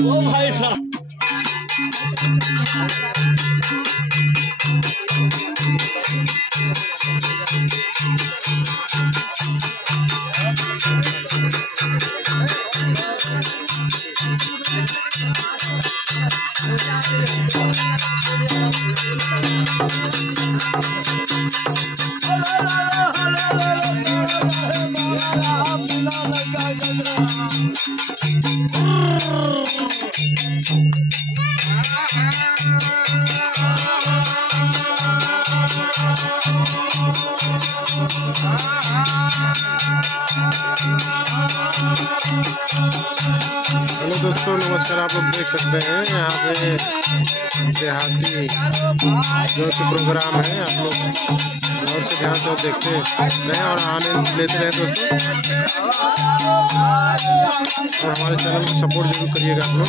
ओ भाई साहब हेलो दोस्तों, नमस्कार। आप लोग देख सकते हैं यहाँ पे देहाती जो प्रोग्राम है, आप लोग गौर से ध्यान से देखते रहें और आनंद लेते रहें दोस्तों। और हमारे चैनल को सपोर्ट जरूर करिएगा आप लोग।